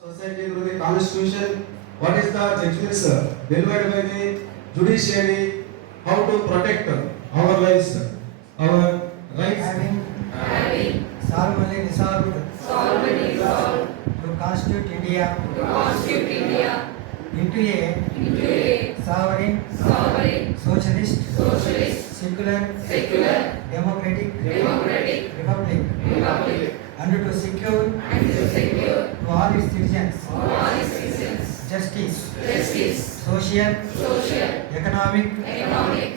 Society through the constitution, what is the judgments delivered by the judiciary, how to protect our lives, our rights. Having solemnly resolved to constitute India into a sovereign, socialist, secular, democratic republic, and to secure to all its citizens justice, social, economic,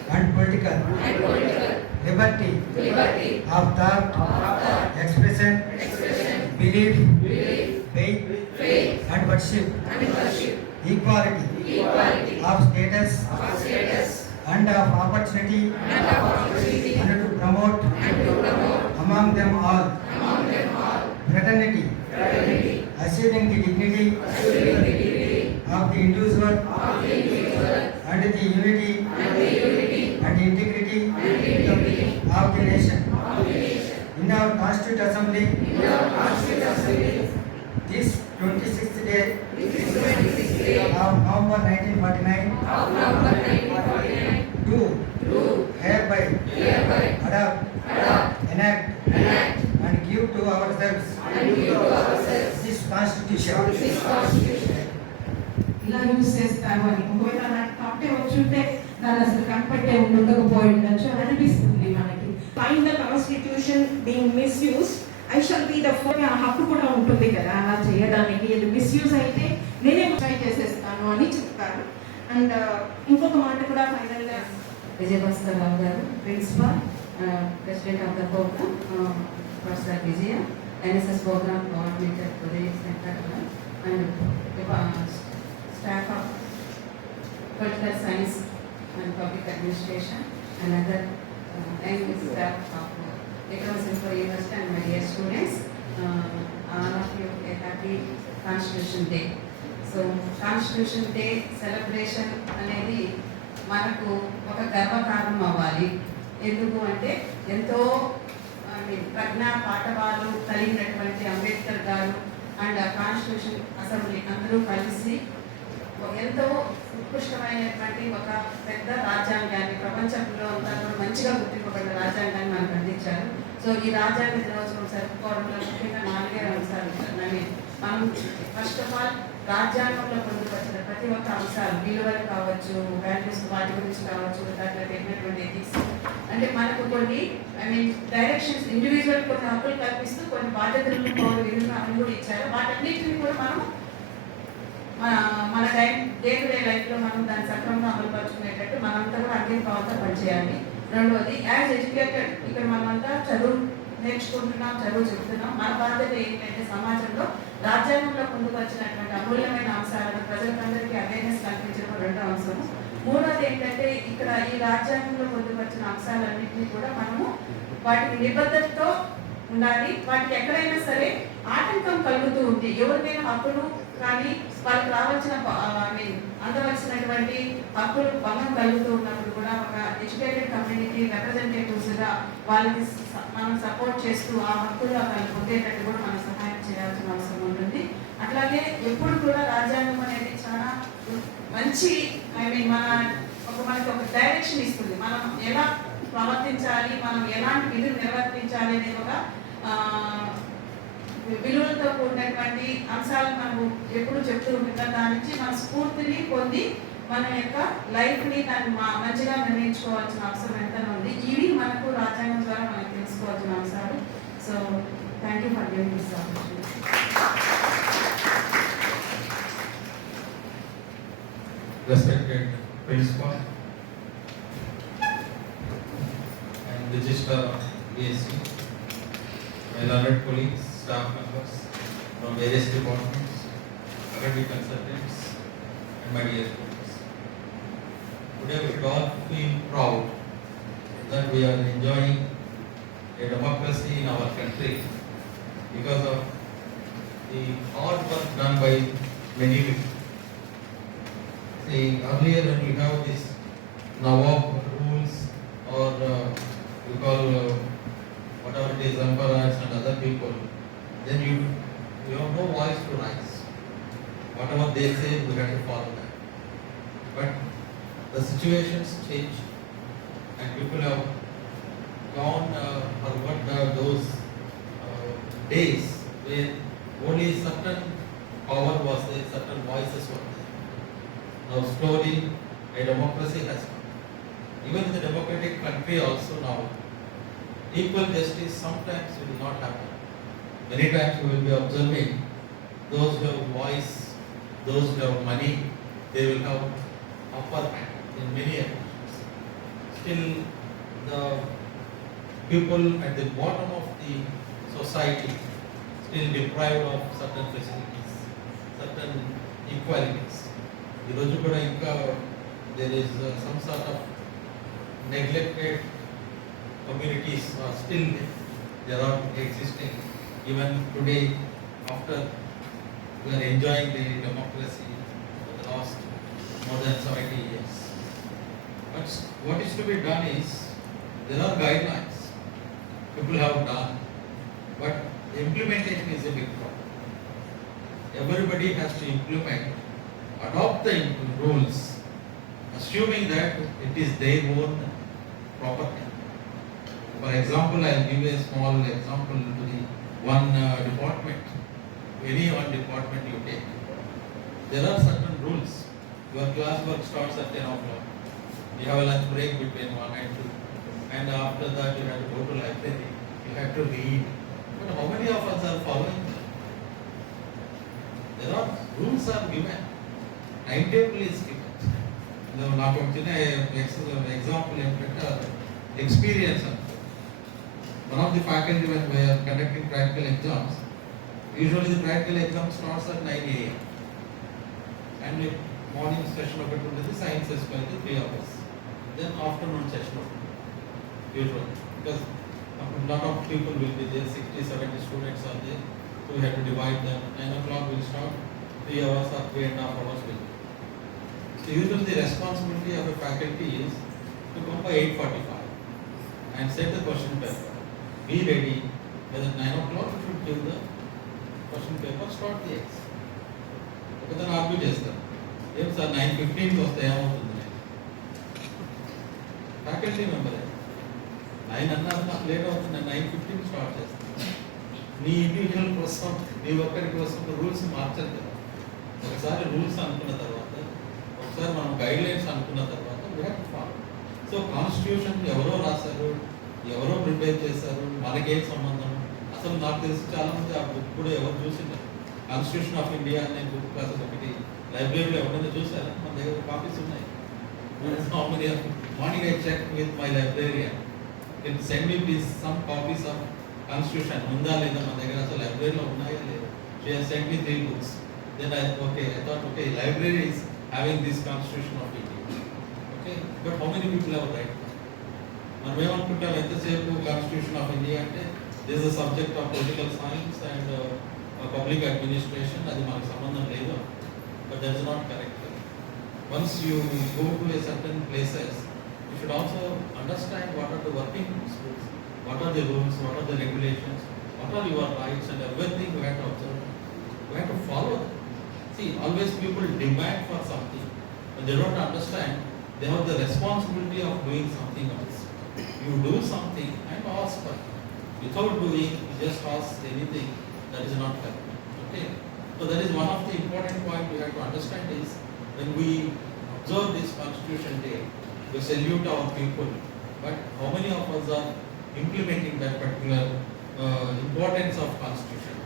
and political liberty of thought, expression, belief, faith, and worship, equality of status and of opportunity, and to promote among them all fraternity, assuring the dignity of the individual and the unity and integrity of the nation. In our Constituent Assembly, this 26th day of November 1949, do hereby adopt, enact, and give to ourselves this Constitution. ఇలా యూజ్ చేస్తాను అని ఒకవేళ నాకు తప్పే వచ్చుంటే దాన్ని అసలు కనపట్టే ఉండకపోయి ఉండొచ్చు అని అనిపిస్తుంది మనకి. Find the constitution being misused, I shall be the first. ఆ హక్కు కూడా ఉంటుంది కదా అలా చేయడానికి. ఇది మిస్యూజ్ అయితే నేనే ట్రై చేసేస్తాను అని చెప్తారు. అండ్ ఇంకొక మాట కూడా ఫైనల్గా Vijayabhaskar Rao garu, principal, president of the program, professor Vijaya, NSS program coordinator Uday centre, and staff of political science and public administration, and other young staff of Economics Info University, and my dear students, all of you a happy Constitution Day. So Constitution Day celebration అనేది మనకు ఒక గర్వకారణం అవ్వాలి. ఎందుకు అంటే ఎంతో ప్రజ్ఞా పాఠవాలు కలిగినటువంటి అంబేద్కర్ గారు అండ్ కాన్స్టిట్యూషన్ అసెంబ్లీ అందరూ కలిసి ఎంతో ఉత్కృష్టమైనటువంటి ఒక పెద్ద రాజ్యాంగాన్ని ప్రపంచంలో అంతా కూడా మంచిగా గుర్తింపబడిన రాజ్యాంగాన్ని మనకు అందించారు. సో ఈ రాజ్యాంగ దినోత్సవం జరుపుకోవడంలో ముఖ్యంగా 4 అంశాలు ఉన్నాయి. మనం ఫస్ట్ ఆఫ్ ఆల్ రాజ్యాంగంలో పొందుపరిచిన ప్రతి ఒక్క అంశాలు, విలువలు కావచ్చు, వాల్యూస్ వాటి గురించి కావచ్చు, దాంట్లో పెట్టినటువంటి ఎథిక్స్ అంటే మనకు కొన్ని డైరెక్షన్స్, ఇండివిజువల్ కొన్ని హక్కులు కల్పిస్తూ కొన్ని బాధ్యతలను విధులను అవి కూడా ఇచ్చారు. వాటన్నిటిని కూడా మనం మన డే టు డే లైఫ్లో మనం దాన్ని సక్రమంగా అమలుపరుచుకునేటట్టు మనంతా కూడా అంకితభావంతో పనిచేయాలి. రెండవది, యాజ్ ఎడ్యుకేటెడ్ ఇక్కడ మనమంతా చదువు నేర్చుకుంటున్నాం, చదువు చెబుతున్నాం. మన బాధ్యత ఏంటంటే సమాజంలో రాజ్యాంగంలో పొందుపరిచినటువంటి అమూల్యమైన అంశాలను ప్రజలందరికీ అవేర్నెస్ కల్పించడం రెండో అంశము. మూడవది ఏంటంటే ఇక్కడ ఈ రాజ్యాంగంలో పొందుపరిచిన అంశాలన్నింటినీ కూడా మనము వాటికి నిబద్ధతతో ఉండాలి. వాటికి ఎక్కడైనా సరే ఆటంకం కలుగుతూ ఉంది, ఎవరికైనా హక్కులు కానీ వాళ్ళకి రావాల్సిన అందవలసినటువంటి హక్కులు భంగం కలుగుతూ ఉన్నప్పుడు కూడా ఒక ఎడ్యుకేటెడ్ కమ్యూనిటీ రిప్రజెంటేటివ్స్గా వాళ్ళకి మనం సపోర్ట్ చేస్తూ ఆ హక్కులు వాళ్ళు పొందేటట్టు కూడా మనం సహాయం చేయాల్సిన అవసరం ఉంటుంది. అట్లాగే ఎప్పుడు కూడా రాజ్యాంగం అనేది చాలా మంచి మనకి ఒక డైరెక్షన్ ఇస్తుంది. మనం ఎలా ప్రవర్తించాలి, మనం ఎలాంటి విధులు నిర్వర్తించాలి అనే ఒక విలువలతో కూడినటువంటి అంశాలను మనము ఎప్పుడు చెప్తూ ఉంటాం. దాని నుంచి మన స్ఫూర్తిని పొంది మన యొక్క లైఫ్ని దాన్ని మంచిగా నిర్ణయించుకోవాల్సిన అవసరం ఎంతైనా ఉంది. ఇవి మనకు రాజ్యాంగం ద్వారా మనకు తెలుసుకోవాల్సిన అంశాలు. So thank you for giving this opportunity. Respected Principal and Registrar BSc, my learned colleagues, staff members from various departments, academic consultants, and my dear students. Today we all feel proud that we are enjoying a democracy in our country because of the hard work done by many people. See, earlier when we have this Nawab rules or we call whatever it is, emperors and other people, then you have no voice to rise. whatever they say, we have to follow that. But the situations change, and people have gone or what those days where only certain power was there, certain voices were there. Now slowly a democracy has come. Even in the democratic country also now, equal justice sometimes will not happen. Many times we will be observing those who have voice, those who have money, they will have upper hand in many occasions. Still, the people at the bottom of the society still deprived of certain facilities, certain equalities. ఈ రోజు కూడా ఇంకా there is some sort of neglected communities are still there are existing even today after we are enjoying the democracy for the last more than 70 years. But what is to be done is there are guidelines people have done, but the implementation is a big problem. Everybody has to implement, adopt the rules, assuming that it is their own property. For example, I will give a small example to the one department. Any one department you take, there are certain rules. Your class work starts at 10 o'clock. You have a lunch break between 1 and 2. And after that you have to go to library. You have to read. But how many of us are following them? There are rules are given. Timetable is given. నాకు వచ్చిన ఎగ్జాంపుల్ ఏంటంటే ఎక్స్పీరియన్స్ అంటే one of the faculty when we are conducting practical exams, usually the practical exam starts at 9 a.m. and the morning session ఒకటి ఉంటుంది, sciences కి అయితే 3 hours, then afternoon session ఉంటుంది usually, because a lot of people will be there, 60-70 students are there, so we have to divide them. 9 o'clock will start, 3 hours or 3.5 hours will be. So usually the responsibility of the faculty is to come by 8:45 and set the question paper. Be ready, whether 9 o'clock you should give the question paper, start the exam. ఒకతను ఆర్గ్యూ చేస్తారు, ఏం సార్ 9:15 వస్తే ఏమవుతుంది? Faculty member 9 అన్నారు, నాకు లేట్ అవుతుంది, 9:15 స్టార్ట్ చేస్తాను. నీ ఇండివిజువల్ కోసం, నీ ఒక్కరి కోసం రూల్స్ మార్చాలి కదా. ఒకసారి రూల్స్ అనుకున్న తర్వాత, ఒకసారి మనం గైడ్ లైన్స్ అనుకున్న తర్వాత we have to follow. So constitution ఎవరో రాశారు, ఎవరో ప్రిపేర్ చేశారు, మనకేం సంబంధం? అసలు నాకు తెలిసి చాలా మంది ఆ బుక్ కూడా ఎవరు చూసింటారు. కాన్స్టిట్యూషన్ ఆఫ్ ఇండియా అనే బుక్ క్లాసెస్ ఒకటి లైబ్రరీలో ఎవరైనా చూసారా? మన దగ్గర కాపీస్ ఉన్నాయి. Morning I check with my librarian, it send me please some copies of constitution ఉందా లేదా మన దగ్గర, అసలు లైబ్రరీలో ఉన్నాయా లేదా? She has send me 3 books. Then I thought library is having this constitution of India. Okay, but how many people have read? మనం ఏమనుకుంటాం ఎంతసేపు కాన్స్టిట్యూషన్ ఆఫ్ ఇండియా అంటే this is subject of political science and public administration, అది మనకు సంబంధం లేదు. But that is not correct. Once you go to a certain places, you should also understand what are the working principles, what are the rules, what are the regulations, what are your rights and everything you have to observe. You have to follow. See, always people demand for something, but they don't understand they have the responsibility of doing something else. You do something and ask for it. Without doing, you just ask anything, that is not correct. Okay? So that is one of the important point we have to understand is when we observe this Constitution Day, we salute our people, but how many of us are implementing that particular importance of Constitution?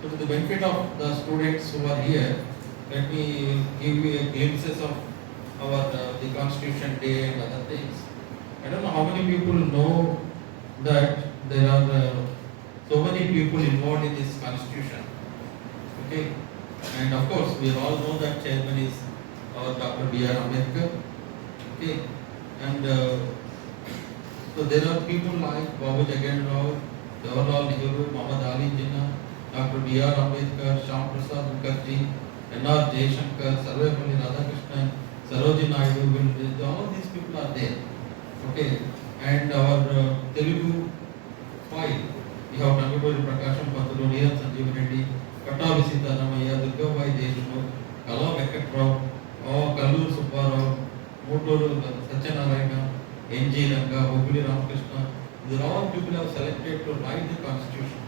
So to the benefit of the students who are here, let me give you a glimpses of our the Constitution Day and other things. I don't know how many people know that there are so many people involved in this Constitution. Okay, and of course we all know that chairman is our Dr. B.R. Ambedkar. Okay, and so there are people like Babu Jagan Rao, Jawaharlal Nehru, Muhammad Ali Jinnah, Dr. B.R. Ambedkar, Shyam Prasad Mukherjee, N.R. Jaishankar, Sarvepalli Radhakrishnan, Sarojini Naidu, all these people are there. Okay, and our Telugu file, we have Nangapuri Prakasham Pantulu, Neeram Sanjeev Reddy, Pattabi Sitaramaiah, Durgabai Deshmukh, N.G. Ranga, Hubli Ramakrishna, these are all people who have selected to write the constitution.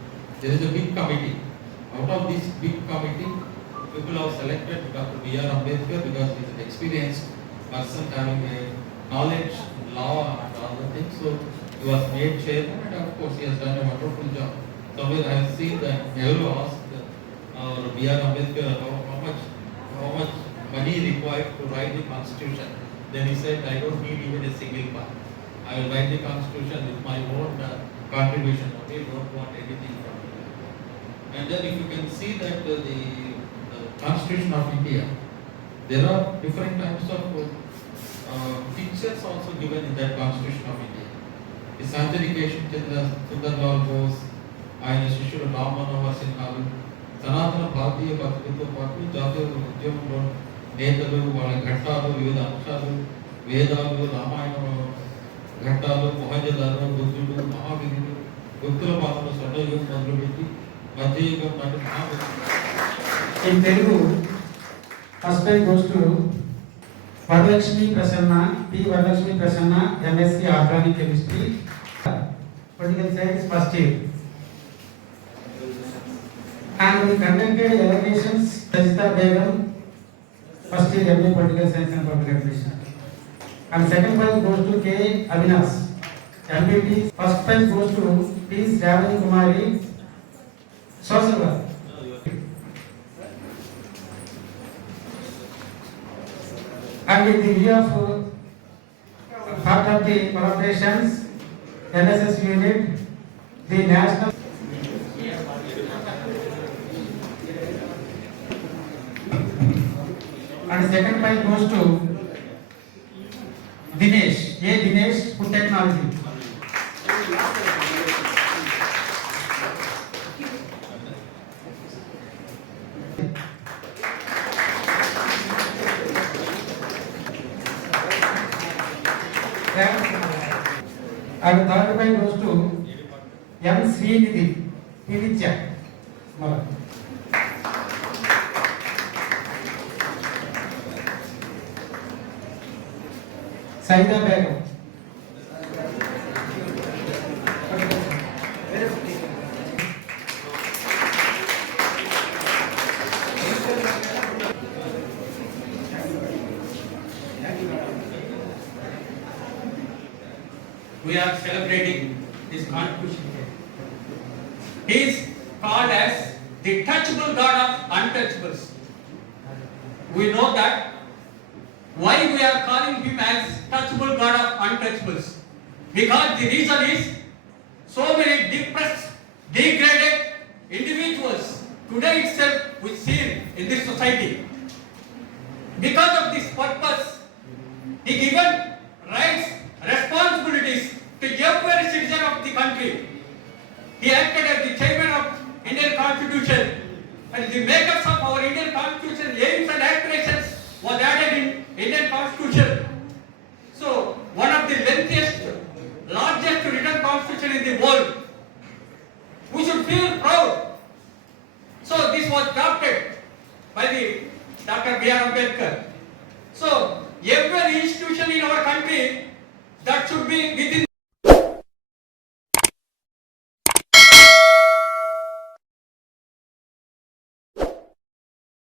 There is a big committee. Out of this big committee, people have selected Dr. B.R. Ambedkar because he is an experienced person having a knowledge, law and all the things. So he was made chairman and of course he has done a wonderful job. Somewhere I have seen that Nehru asked B.R. Ambedkar how much money required to write the constitution. Then he said, I don't need even a single part. I will write the constitution with my own contribution. Okay, don't want anything from you. And then if you can see that the Constitution of India, there are different types of pictures also given in that Constitution of India. The Sanjari Keshan Sundarlal Bose, ఆయన శిష్యుడు రామ్ మనోహర్ సిన్హాలు సనాతన భారతీయ బతుకులతో పాటు జాతీయ ఉద్యమంలో నేతలు వాళ్ళ ఘట్టాలు వివిధ అంశాలు వేదాలు రామాయణం ఘట్టాలు మొహజదాలు బుద్ధుడు మహావీరుడు భక్తుల పాత్రలు స్వర్ణయుగం మొదలుపెట్టి మధ్యయుగం నాటి In Telugu, first prize goes to Varalakshmi Prasanna, P. Varalakshmi Prasanna, MSc Organic Chemistry, Political Science, first year. And we conducted evaluations, Sajita Begum, first year MA Political Science and Public Administration. And second prize goes to K. Avinash, MPT. First prize goes to P. Shravani Kumari, Social Work. And with the view of part of the collaborations, NSS unit, the national and second prize goes to Dinesh, A. Dinesh, Food Technology. And third prize goes to M. Srinidhi, Pivitya. Saida Begum. We are celebrating this contribution here. He is called as the touchable God of untouchables. We know that why we are calling him as touchable God of untouchables. Because the reason is so many depressed, degraded individuals today itself we see in this society. Because of this purpose, he given rights, responsibilities to every citizen of the country. He acted as the chairman of Indian Constitution, and the makers of our Indian Constitution aims and aspirations was added in Indian Constitution. So one of the lengthiest, largest written constitution in the world. We should feel proud. So this was drafted by the Dr. B.R. Ambedkar. So every institution in our country that should be within